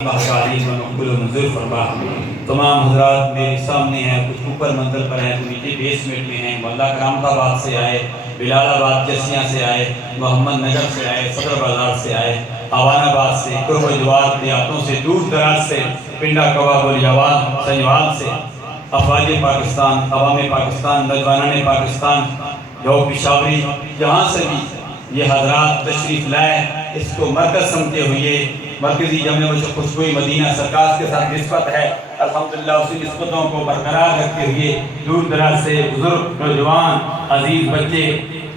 بحشاری و مقبول و منظور فرما۔ تمام حضرات میرے سامنے ہیں، کچھ اوپر منزل پر ہیں، کچھ نیچے بیسمنٹ میں ہیں، محلہ کرامت آباد سے آئے، بلال آباد چرسیاں سے آئے، محمد نگر سے آئے، صدر بازار سے آئے، آوان آباد سے، قرب و جوار دیہاتوں سے، دور دراز سے، پنڈا کوا بولیاوان سنجوان سے، افواج پاکستان، عوام پاکستان، نوجوانان پاکستان، جو پشاوری جہاں سے بھی یہ حضرات تشریف لائے، اس کو مرکز سمجھتے ہوئے مرکزی جامع مسجد خوشبوئی مدینہ سرکار کے ساتھ نسبت ہے، الحمدللہ اسی نسبتوں کو برقرار رکھتے ہوئے دور دراز سے بزرگ نوجوان عزیز بچے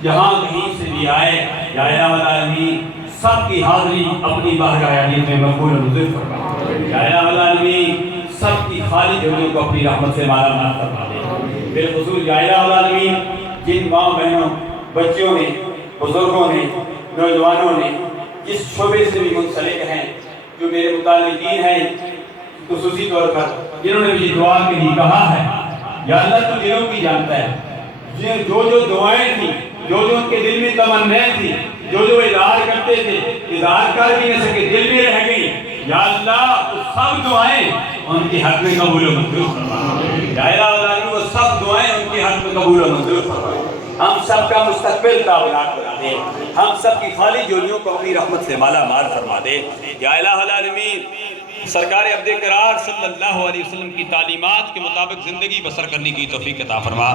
جہاں کہیں سے بھی آئے، یا الہ العالمین سب کی حاضری اپنی بارگاہ عظیم میں مقبول و منظور فرما۔ یا الہ العالمین سب کی خالی جھولیوں کو اپنی رحمت سے مالا مال فرما دے۔ بالخصوص یا الہ العالمین جن ماں بہنوں، بچوں نے، بزرگوں نے، نوجوانوں نے جس شعبے سے بھی منسلک ہیں، جو میرے متعلقین ہیں خصوصی طور پر، جنہوں نے بھی دعا کے لیے کہا ہے، یا اللہ تو دلوں کی جانتا ہے، جو جو دعائیں تھیں، جو جو ان کے دل میں تمنائیں تھیں، جو جو اظہار کرتے تھے، اظہار کر بھی نہ سکے، دل میں رہ گئی، یا اللہ وہ سب دعائیں ان کے حق میں قبول و منظور فرما۔ یا الہ العالمین وہ سب دعائیں ان کے حق میں قبول و منظور فرما۔ ہم سب کا مستقبل تابناک بنا دے، ہم سب کی خالی جولیوں کو اپنی رحمت سے مالا مال فرما دے۔ یا الہ العالمین سرکار عبد قرار صلی اللہ علیہ وسلم کی تعلیمات کے مطابق زندگی بسر کرنے کی توفیق عطا فرما،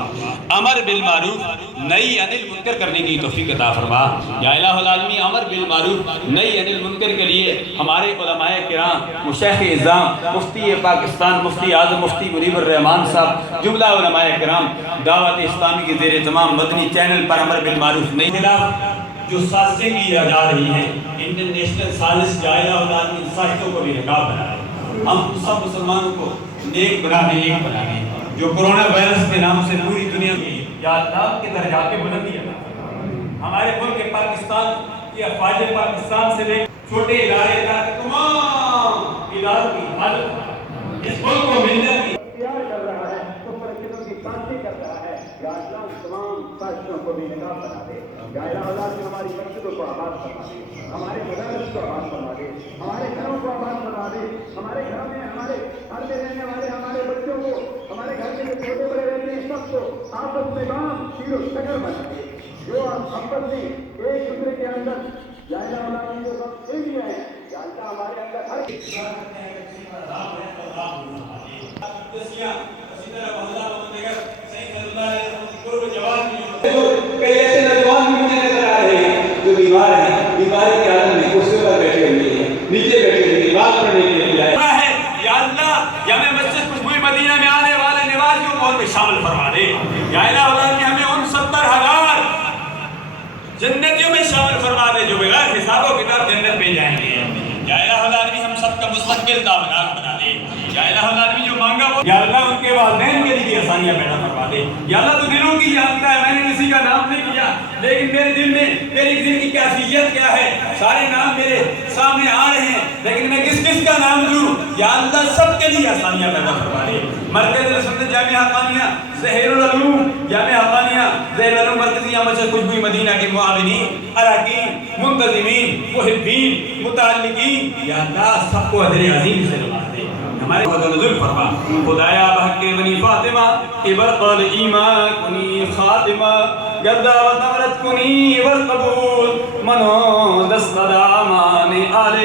امر بالمعروف نہی عن المنکر کرنے کی توفیق عطا فرما۔ یا الہ العالمین امر بالمعروف نہی عن المنکر کے لیے ہمارے علماء کرام، مشایخ اعظام، مفتی پاکستان، مفتی اعظم مفتی منیب الرحمان صاحب، جملہ علماء کرام، دعوت اسلامی کے زیر تمام مدنی چینل پر امر بالمعروف نہیں خلاف جو سازشیں کی جا رہی ہیں، انٹرنیشنل سازش یا الہ العالمین سازشوں کو بھی نقاب بنا رہے ہیں۔ ہم سب مسلمانوں کو نیک بنا دیں، ایک بنا دیں، جو کرونا وائرس کے نام سے پوری دنیا میں یا اللہ کے درجات میں بلندی عطا فرما۔ ہمارے ملک پاکستان کی افواج پاکستان سے لے چھوٹے ادارے تک تمام اداروں کی حفاظت اس ملک کو ملنے کی کر رہا ہے، تو فرقوں کی سازشیں کر رہا ہے، یا اللہ تمام سازشوں کو بھی نقاب بنا دے۔ یا الہ العالمین ہماری مسجدوں کو آباد فرما دے، ہمارے مدارس کو آباد فرما دے، ہمارے گھروں کو آباد فرما دے، ہمارے گھروں میں ہمارے گھر میں رہنے والے ہمارے بچوں کو، ہمارے گھر میں جو چھوٹے بڑے رہتے ہیں سب کو آپس میں کام شیر و شکر بنا دے، جو آپس میں ایک دوسرے کے اندر یا الہ العالمین جو سب صحیح ہے، یا اللہ ہمارے اندر ہر ایک کئی ایسے نوجوان بھی مجھے نظر آ رہے ہیں جو بیمار ہیں، بیماری کے عالم میں کرسیوں پر بیٹھے ہوئے ہیں، نیچے بیٹھے ہوئے ہیں، نماز پڑھنے کے لیے آئے ہیں۔ یا اللہ جامع مسجد خوشبوئی مدینہ میں آنے والے نمازیوں کو ان میں شامل فرما دے۔ یا الہ العالمین ہمیں ان 70,000 جنتیوں میں شامل فرما دے جو بغیر حساب و کتاب جنت میں جائیں گے۔ یا الہ العالمین ہم سب کا مستقبل تابناک بنا دے۔ یا الہ العالمین جو مانگا وہ یا اللہ ان کے والدین کے لیے آسانیاں پیدا فرما دے۔ یا اللہ تو دلوں کی جانتا ہے، میں نے کسی کا نام نہیں لیا لیکن میرے دل میں میری دل کی کیفیت کیا ہے، سارے نام میرے سامنے آ رہے ہیں لیکن میں کس کس کا نام لوں۔ یا اللہ سب کے لیے آسانیاں پیدا فرما دے۔ مرکز رسالت جامعہ حقانیہ ظہیر العلوم جامعہ حقانیہ ظہیر العلوم مرکزی مسجد خوشبوئی مدینہ کے معاونین، اراکین، منتظمین، محبین، متعلقین، یا اللہ سب کو اجر عظیم سے نواز دے۔ ہمارے نزول فرما خدایا بحق بنی فاطمہ ابرقل ایمان کنی خاتمہ گردہ و تمرت کنی ورقبول منو دست دامان آل